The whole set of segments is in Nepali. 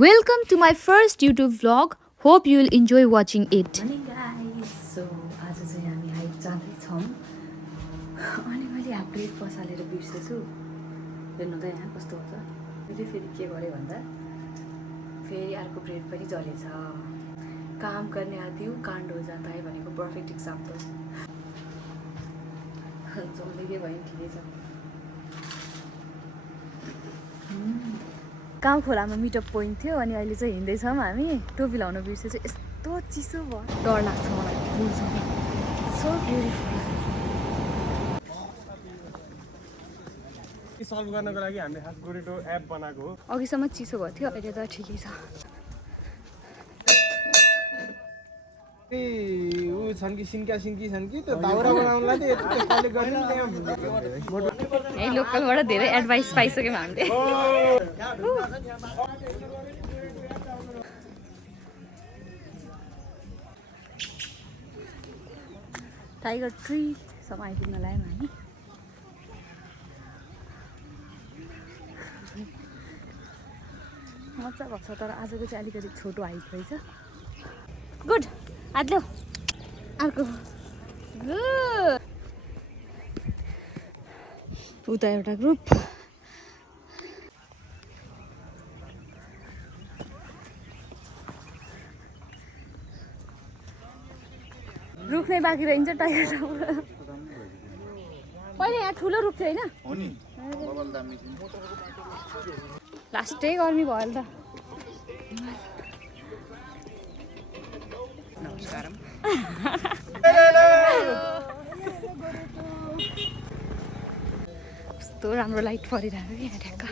Welcome to my first YouTube vlog. Hope you will enjoy watching it. Morning guys. So आज चाहिँ हामी हाइक जाँदैछौँ अनि मैले हाफ प्लेट पसालेर बिर्सेछु। हेर्नु त यहाँ कस्तो हुन्छ। मैले फेरि के गरेँ भन्दा फेरि अर्को ब्रेड पनि जलेछ। काम गर्ने आदि काण्ड हो जाता है भनेको पर्फेक्ट इक्जाम्पल। जल्दी के भयो ठिकै छ। गाउँ खोलामा मिटअप पोइन्ट थियो अनि अहिले चाहिँ हिँड्दैछौँ हामी। टोपी लाउन बिर्सेछु। यस्तो चिसो भयो डर लाग्छ मलाई। So beautiful. सल्भ गर्नको लागि हामीले खास गोरेटो एप बनाएको हो। अघिसम्म चिसो भएको थियो अहिले त ठिकै छ। ऊ छन् कि सिन्की छन् कि त्यो दाउरा बनाउनलाई त यति गर्ने यही लोकलबाट धेरै एडभाइस पाइसक्यौँ हामीले। टाइगर ट्रीसम्म आइपुग्न लाग्यौँ हामी। मजा भएको छ तर आजको चाहिँ अलिकति छोटो हाइट रहेछ। गुड हात ल्याऊ अर्को। उता एउटा ग्रुप। रुख नै बाँकी रहन्छ टाइगर टावर। पहिले यहाँ ठुलो रुख थियो होइन? लास्टै गर्मी भयो अहिले त। नमस्कारम। कस्तो राम्रो लाइट परिरहेको कि यहाँ ठ्याक्क।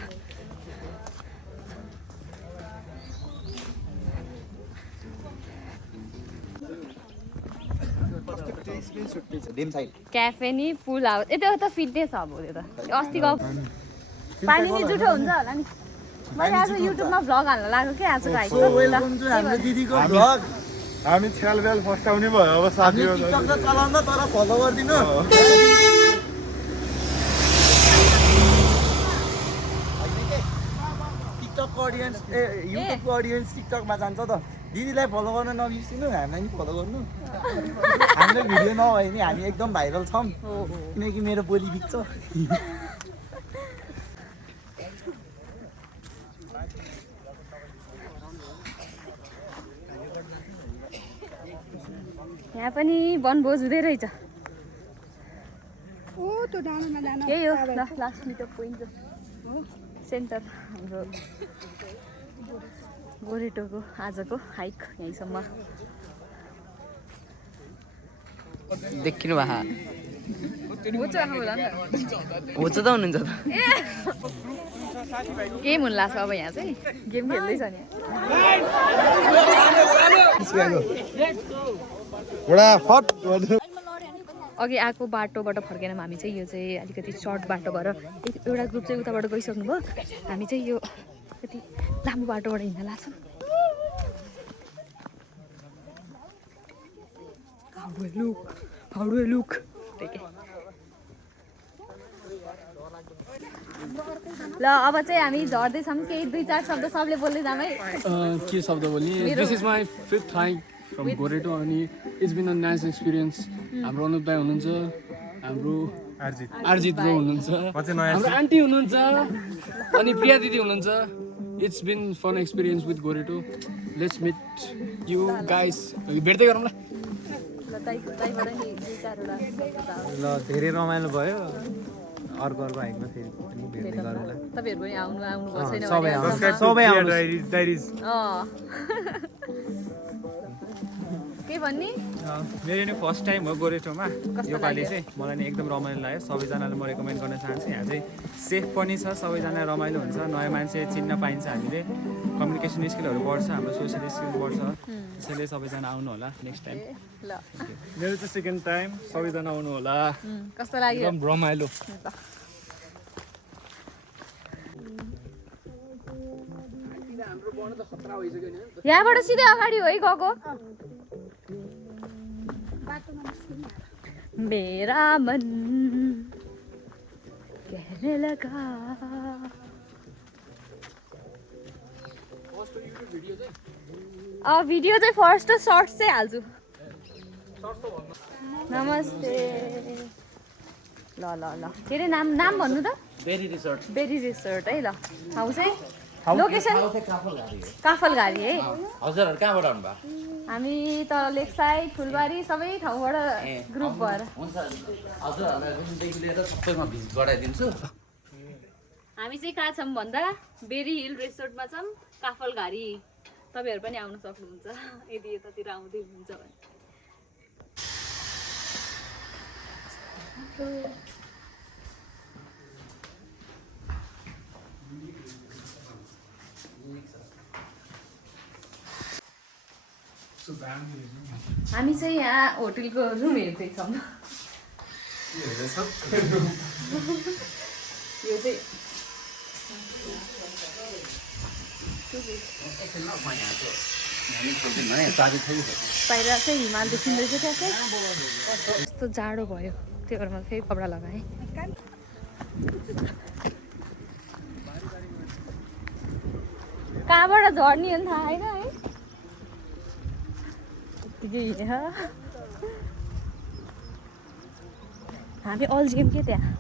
क्याफे नि पुल हाउस यता त फिटनेस हब हो त्यो त। अस्तिको पानी नि जुठो हुन्छ होला नि। मैले आज युट्युबमा भ्लग हाल्न लाग्यो कि आजको हाइट। हाम्रो दिदीको भ्लग हामी छ्यालबेल फस्टाउने भयो। अब साथीहरु टिकटक त चलाउन तर फलो गर्दिनु। टिकटकको ऑडियन्स युट्युबको ऑडियन्स टिकटकमा जान्छ त। दिदीलाई फलो गर्न नबिर्सिनु, हामीलाई नि फलो गर्नु। हाम्रो भिडियो नभए नि हामी एकदम भाइरल छौँ किनकि मेरो बोली बिग्छ। यहाँ पनि वनभोज हुँदै रहेछ। यही हो लास्ट मिटअप पोइन्ट सेन्टर हाम्रो गोरेटोको आजको हाइक यहीँसम्म। देखिनु भा होच त हुनुहुन्छ त। गेम हुन लाग्छ अब यहाँ चाहिँ। गेम खेल्दैछ नि। अघि आएको बाटोबाट फर्केन हामी चाहिँ। यो चाहिँ अलिकति सर्ट बाटो भएर एउटा ग्रुप चाहिँ उताबाट गइसक्नुभयो। हामी चाहिँ यो कति लामो बाटोबाट हिँड्न लाग्छौँ। How do I look? ल अब चाहिँ हामी झर्दैछौँ। केही 2-4 शब्द सबले बोल्दै जाम है। के शब्द बोल्ने? This is my 5th hike from Goreto अनि it's been a nice experience. हाम्रो अनुप दाई हुनुहुन्छ, हाम्रो आर्जित ब्रो हुनुहुन्छ, हाम्रो आन्टी हुनुहुन्छ अनि प्रिया दिदी हुनुहुन्छ। It's been fun experience with Goreto. Let's meet you guys. भेट्दै गरौँ ल। ल धेरै रमाइलो भयो। अर्को हाइकमा फेरि भेट्दै गरौँला। तपाईहरु पनि आउनु भएको छैन सबै डायरिज। के भन्ने? मेरो नि फर्स्ट टाइम हो गोरेटोमा। योपालि चाहिँ मलाई नि एकदम रमाइलो लाग्यो। सबैजनालाई म रेकमेन्ड गर्न चाहन्छु। यहाँ चाहिँ सेफ पनि छ, सबैजना रमाइलो हुन्छ, नयाँ मान्छे चिन्न पाइन्छ। हामीले कम्युनिकेसन स्किलहरू बढ्छ, हाम्रो सोसियल स्किल बढ्छ। त्यसैले सबैजना आउनु होला नेक्स्ट टाइम। ल मेरो चाहिँ सेकेन्ड टाइम। सबैजना आउनु होला। कस्तो लाग्यो? एकदम रमाइलो। यहाँबाट सिधै अगाडि हो है गएको। मेरा मन कहने लगा भिडियो चाहिँ फर्स्ट सर्ट्स चाहिँ हाल्छु। नमस्ते। ल ल ल के अरे नाम भन्नु त? बेरी रिसोर्ट है। ल ठाउँ चाहिँ लोकेसन काफलघारी है। हजुरहरू कहाँबाट आउनुभयो? हामी त लेक साइड फुलबारी सबै ठाउँबाट ग्रुप भएर। हुन्छ हजुरहरूलाई रुमदेखि लिएर सबैमा भिजिट गराइदिन्छु। हामी चाहिँ कहाँ छौँ भन्दा बेरी हिल रिसोर्टमा छौँ काफलघारी। तपाईँहरू पनि आउन सक्नुहुन्छ यदि यतातिर आउँदै हुनुहुन्छ भने। हामी चाहिँ यहाँ होटलको रुम हेर्दैछौँ। यो चाहिँ बाहिर चाहिँ हिमाल देखिँदैछ त्यहाँ यस्तो जाडो भयो त्यही भएर मैले फेरि कपडा लगाएँ। कहाँबाट झर्ने हो नि थाहा होइन है। हामी अल्झियौँ के त्यहाँ।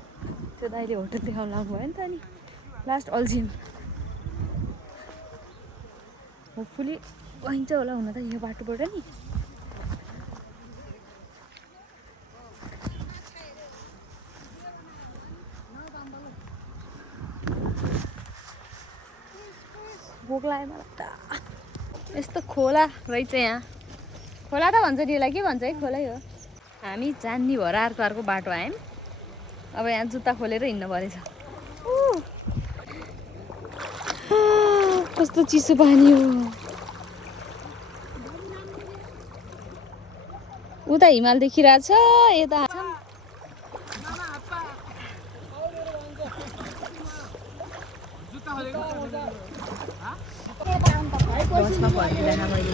त्यो दाइले होटल देखाउनु लाग्नु भयो नि त नि लास्ट अल्झियौँ। होपफुली पाइन्छ होला हुन त यो बाटोबाट नि। भोक लाग्यो मलाई त। यस्तो खोला रहेछ यहाँ। खोला त भन्छ नि यसलाई के भन्छ है खोलै हो। हामी जान्नी भएर अर्को बाटो आयौँ। अब यहाँ जुत्ता खोलेर हिँड्नु परेछ। कस्तो चिसो पानी हो। उता हिमाल देखिरहेछ यता बसमा फर्किँदैन मैले।